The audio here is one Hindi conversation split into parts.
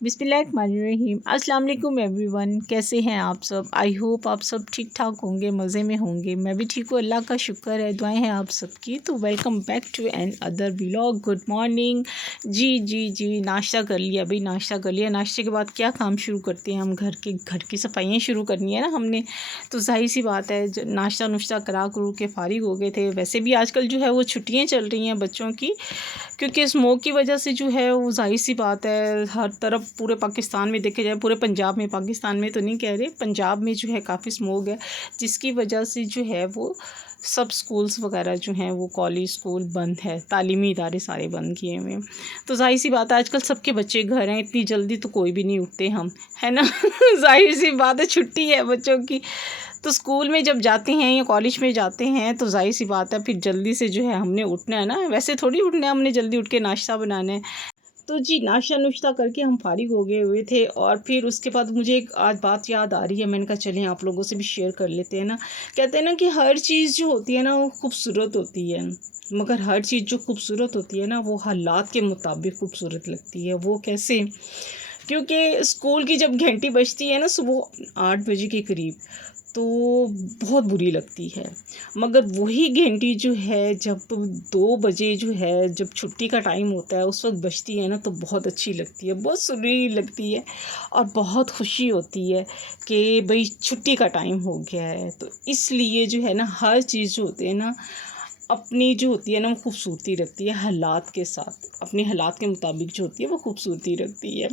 बिस्मिल्लाहिर्रहमानिर्रहीम। अस्सलाम वालेकुम एवरीवन, कैसे हैं आप सब। आई होप आप सब ठीक ठाक होंगे, मज़े में होंगे। मैं भी ठीक हूँ, अल्लाह का शुक्र है, दुआएं हैं आप सबकी। तो welcome back to another vlog. Good morning. जी नाश्ता कर लिया भाई, नाश्ता कर लिया। नाश्ते के बाद क्या काम शुरू करते हैं हम, घर की सफाइयाँ शुरू करनी है ना हमने। तो जाहिर सी बात है, नाश्ता नुश्ता करा करू के फ़ारिग हो गए थे। वैसे भी आजकल जो है वो छुट्टियाँ चल रही हैं बच्चों की, क्योंकि स्मोक की वजह से जो है वो जाहिर सी बात है हर तरफ पूरे पाकिस्तान में देखे जाए, पूरे पंजाब में, पाकिस्तान में तो नहीं कह रहे, पंजाब में जो है काफ़ी स्मोक है, जिसकी वजह से जो है वो सब स्कूल्स वगैरह जो हैं वो कॉलेज स्कूल बंद है, तालीमी इदारे सारे बंद किए हुए हैं। तो जाहिर सी बात है आजकल सबके बच्चे घर हैं, इतनी जल्दी तो कोई भी नहीं उठते हम, है ना। जाहिर सी बात है छुट्टी है बच्चों की, तो स्कूल में जब जाते हैं या कॉलेज में जाते हैं तो जाहिर सी बात है फिर जल्दी से जो है हमने उठना है ना। वैसे थोड़ी उठना है हमने, जल्दी उठ के नाश्ता बनाना है। तो जी नाश्ता नुश्ता करके हम फारिग हो गए हुए थे, और फिर उसके बाद मुझे एक आज बात याद आ रही है, मैंने कहा चलें आप लोगों से भी शेयर कर लेते हैं ना। कहते हैं ना कि हर चीज़ जो होती है ना वो खूबसूरत होती है, मगर हर चीज़ जो खूबसूरत होती है ना वो हालात के मुताबिक खूबसूरत लगती है। वो कैसे? क्योंकि स्कूल की जब घंटी बजती है ना सुबह 8 बजे के करीब, तो बहुत बुरी लगती है। मगर वही घंटी जो है जब 2 बजे जो है, जब छुट्टी का टाइम होता है उस वक्त बजती है ना, तो बहुत अच्छी लगती है, बहुत सुरीली लगती है, और बहुत खुशी होती है कि भाई छुट्टी का टाइम हो गया है। तो इसलिए जो है ना हर चीज़ जो होती है ना अपनी जो होती है ना वो खूबसूरती रखती है, हालात के साथ, अपने हालात के मुताबिक जो होती है वो खूबसूरती रखती है।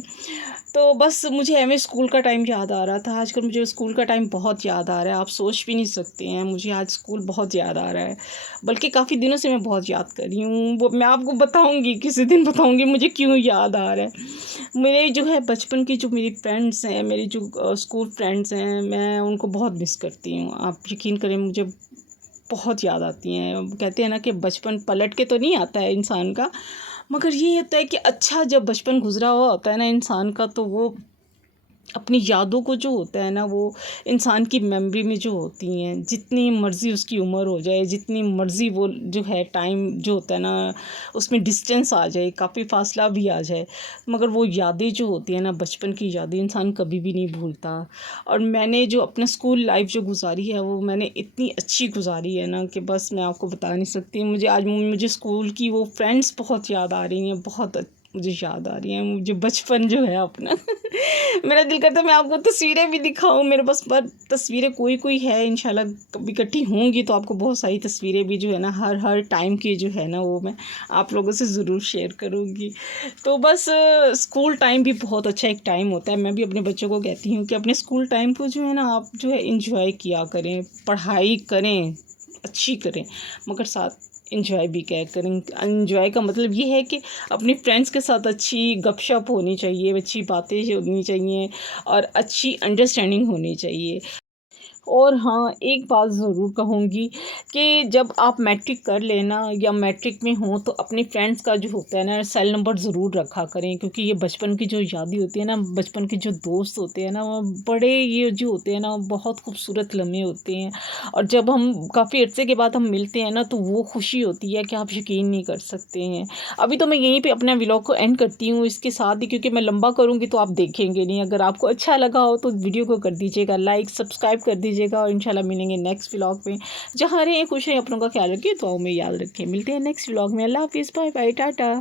तो बस मुझे एमए स्कूल का टाइम याद आ रहा था। आजकल मुझे स्कूल का टाइम बहुत याद आ रहा है, आप सोच भी नहीं सकते हैं, मुझे आज स्कूल बहुत याद आ रहा है। बल्कि काफ़ी दिनों से मैं बहुत याद कर रही हूँ, वो मैं आपको बताऊँगी, किसी दिन बताऊँगी मुझे क्यों याद आ रहा है। मेरे जो है बचपन की जो मेरी फ्रेंड्स हैं, मेरी जो स्कूल फ्रेंड्स हैं, मैं उनको बहुत मिस करती हूँ। आप यकीन करें मुझे बहुत याद आती हैं। कहते हैं ना कि बचपन पलट के तो नहीं आता है इंसान का, मगर ये होता है कि अच्छा जब बचपन गुज़रा हुआ होता है ना इंसान का, तो वो अपनी यादों को जो होता है ना वो इंसान की मेमोरी में जो होती हैं, जितनी मर्ज़ी उसकी उम्र हो जाए, जितनी मर्ज़ी वो जो है टाइम जो होता है ना उसमें डिस्टेंस आ जाए, काफ़ी फासला भी आ जाए, मगर वो यादें जो होती हैं ना, बचपन की यादें इंसान कभी भी नहीं भूलता। और मैंने जो अपना स्कूल लाइफ जो गुजारी है वो मैंने इतनी अच्छी गुजारी है ना कि बस मैं आपको बता नहीं सकती। मुझे स्कूल की वो फ्रेंड्स बहुत याद आ रही हैं, बहुत मुझे याद आ रही हैं, मुझे बचपन जो है अपना। मेरा दिल करता है मैं आपको तस्वीरें भी दिखाऊं मेरे पास, पर तस्वीरें कोई कोई है, इंशाल्लाह कभी इकट्ठी होंगी तो आपको बहुत सारी तस्वीरें भी जो है ना हर टाइम की जो है ना वो मैं आप लोगों से ज़रूर शेयर करूँगी। तो बस स्कूल टाइम भी बहुत अच्छा एक टाइम होता है। मैं भी अपने बच्चों को कहती हूँ कि अपने स्कूल टाइम को जो है ना आप जो है इंजॉय किया करें, पढ़ाई करें, अच्छी करें, मगर साथ इंजॉय भी क्या करें। इंजॉय का मतलब ये है कि अपनी फ्रेंड्स के साथ अच्छी गपशप होनी चाहिए, अच्छी बातें होनी चाहिए, और अच्छी अंडरस्टैंडिंग होनी चाहिए। और हाँ, एक बात ज़रूर कहूँगी कि जब आप मैट्रिक कर लेना या मैट्रिक में हो तो अपने फ्रेंड्स का जो होता है ना सेल नंबर ज़रूर रखा करें, क्योंकि ये बचपन की जो यादें होती है ना, बचपन के जो दोस्त होते हैं ना वो बड़े ये जो होते हैं ना बहुत खूबसूरत लम्हे होते हैं। और जब हम काफ़ी अर्से के बाद हम मिलते हैं ना तो वो खुशी होती है कि आप यकीन नहीं कर सकते हैं। अभी तो मैं यहीं पे अपना व्लॉग को एंड करती हूँ इसके साथ ही, क्योंकि मैं लंबा करूँगी तो आप देखेंगे नहीं। अगर आपको अच्छा लगा हो तो वीडियो को कर दीजिएगा लाइक, सब्सक्राइब कर दीजिएगा, और इंशाल्लाह मिलेंगे नेक्स्ट व्लॉग में। जहाँ रहें खुश रहें, अपनों का ख्याल रखिए, दुआओं में याद रखें। मिलते हैं नेक्स्ट व्लॉग में। अल्लाह हाफिज़, बाय बाय, टाटा।